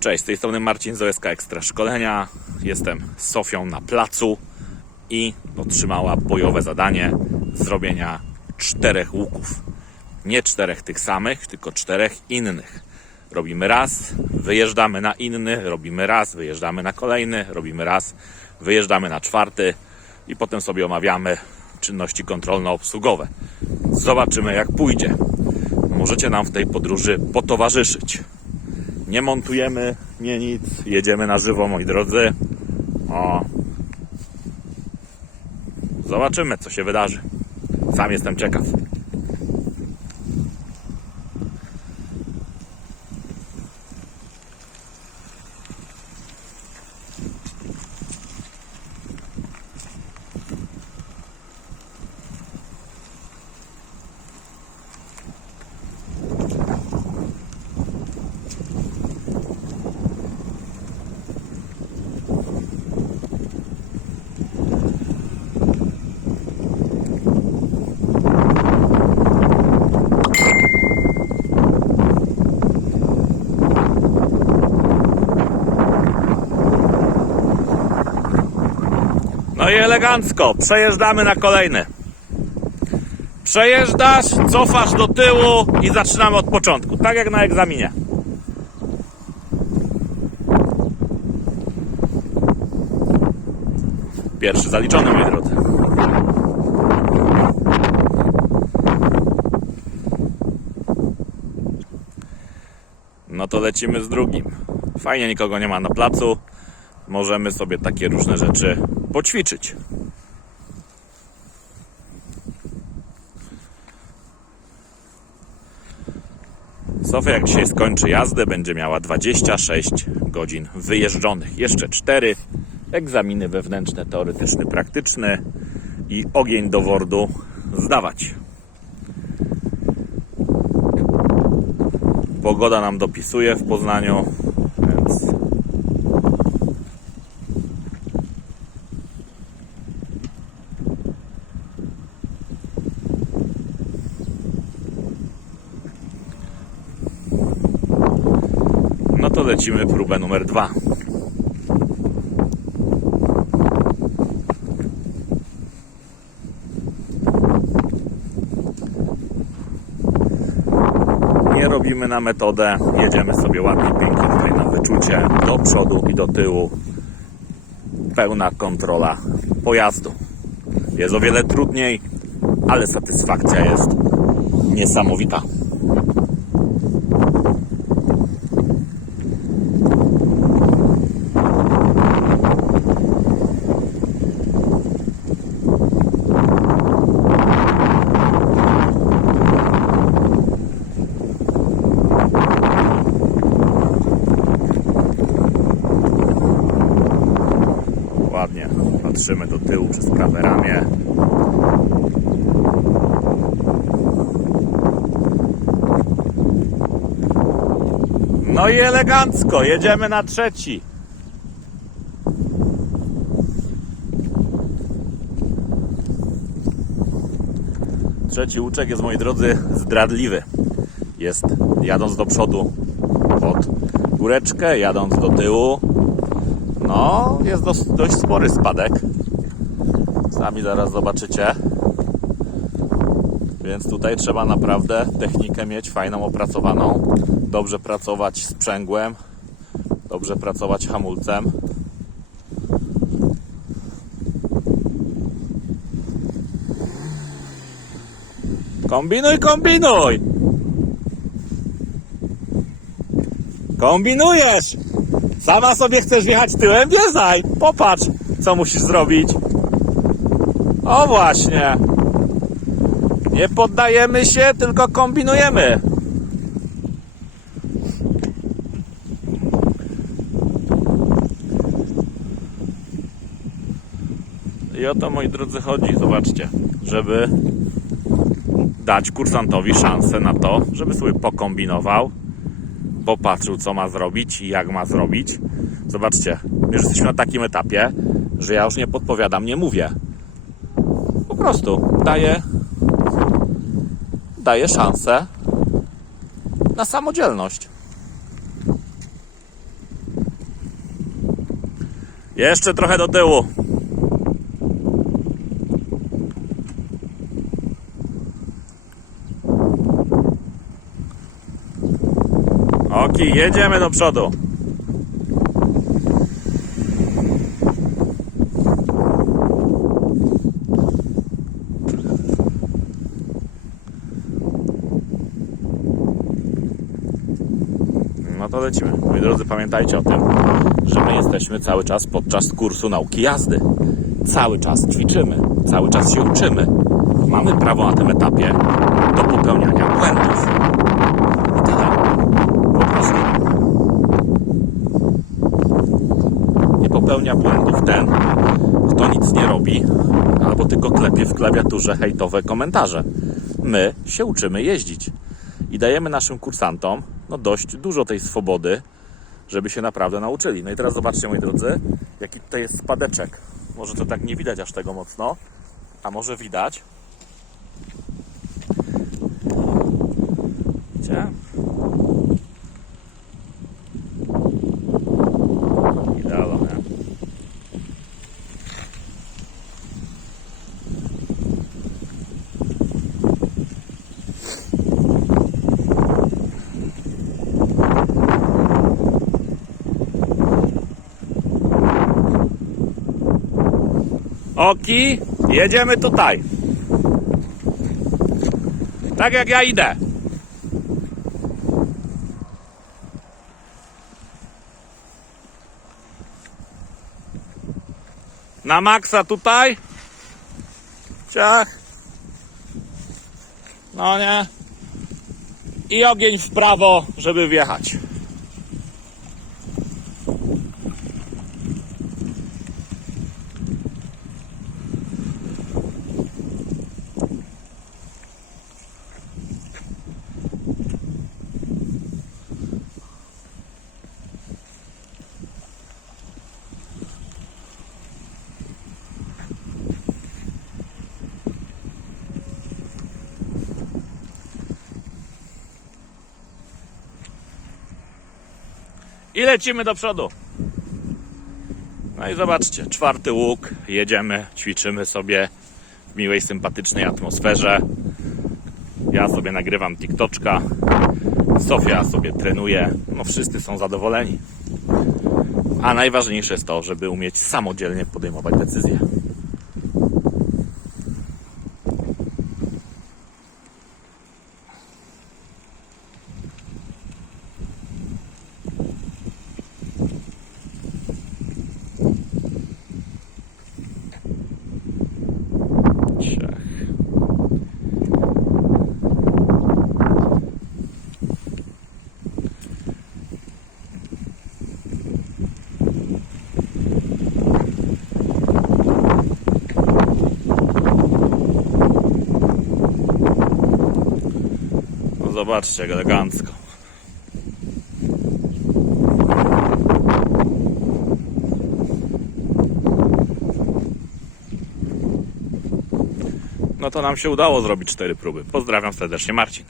Cześć, z tej strony Marcin z OSK Ekstra Szkolenia. Jestem Sofią na placu i otrzymała bojowe zadanie zrobienia czterech łuków. Nie czterech tych samych, tylko czterech innych. Robimy raz, wyjeżdżamy na inny, robimy raz, wyjeżdżamy na kolejny, robimy raz, wyjeżdżamy na czwarty i potem sobie omawiamy czynności kontrolno-obsługowe. Zobaczymy jak pójdzie. Możecie nam w tej podróży potowarzyszyć. Nie montujemy, nie nic. Jedziemy na żywo, moi drodzy. O. Zobaczymy, co się wydarzy. Sam jestem ciekaw. I elegancko. Przejeżdżamy na kolejny. Przejeżdżasz, cofasz do tyłu i zaczynamy od początku. Tak jak na egzaminie. Pierwszy zaliczony, moi drodzy. No to lecimy z drugim. Fajnie nikogo nie ma na placu. Możemy sobie takie różne rzeczy poćwiczyć. Sofia jak dzisiaj skończy jazdę, będzie miała 26 godzin wyjeżdżonych. Jeszcze 4 egzaminy wewnętrzne, teoretyczny, praktyczny i ogień do wordu zdawać. Pogoda nam dopisuje w Poznaniu, więc No to lecimy próbę numer dwa. Nie robimy na metodę, jedziemy sobie ładnie, pięknie tutaj na wyczucie do przodu i do tyłu. Pełna kontrola pojazdu. Jest o wiele trudniej, ale satysfakcja jest niesamowita. Ładnie patrzymy do tyłu przez prawe ramię. No i elegancko, jedziemy na trzeci. Trzeci łuczek jest, moi drodzy, zdradliwy. Jest jadąc do przodu pod góreczkę, jadąc do tyłu no, jest dość, dość spory spadek. Sami zaraz zobaczycie. Więc tutaj trzeba naprawdę technikę mieć fajną, opracowaną. Dobrze pracować sprzęgłem, dobrze pracować hamulcem. Kombinuj, kombinuj! Kombinujesz! Sama sobie chcesz wjechać tyłem? Wjeżdżaj! Popatrz, co musisz zrobić. O właśnie. Nie poddajemy się, tylko kombinujemy. I o to, moi drodzy, chodzi, zobaczcie, żeby dać kursantowi szansę na to, żeby sobie pokombinował, popatrzył, co ma zrobić i jak ma zrobić. Zobaczcie, już jesteśmy na takim etapie, że ja już nie podpowiadam, nie mówię. Po prostu daję, daję szansę na samodzielność. Jeszcze trochę do tyłu. Oki, jedziemy do przodu. No to lecimy. Moi drodzy, pamiętajcie o tym, że my jesteśmy cały czas podczas kursu nauki jazdy. Cały czas ćwiczymy, cały czas się uczymy. Mamy prawo na tym etapie do popełniania błędów. I tyle. Po prostu. Nie popełnia błędów ten, kto albo tylko klepie w klawiaturze hejtowe komentarze. My się uczymy jeździć i dajemy naszym kursantom no, dość dużo tej swobody, żeby się naprawdę nauczyli. No i teraz zobaczcie, moi drodzy, jaki tutaj jest spadeczek. Może to tak nie widać aż tego mocno, a może widać. Widzicie? Oki, jedziemy tutaj. Tak jak ja idę. Na maksa tutaj. Ciach. No nie. I ogień w prawo, żeby wjechać. I lecimy do przodu. No i zobaczcie, czwarty łuk, jedziemy, ćwiczymy sobie w miłej, sympatycznej atmosferze. Ja sobie nagrywam TikToczka, Sofia sobie trenuje, no wszyscy są zadowoleni. A najważniejsze jest to, żeby umieć samodzielnie podejmować decyzje. Ciach. No zobaczcie, jak elegancko. No to nam się udało zrobić cztery próby. Pozdrawiam serdecznie, Marcin.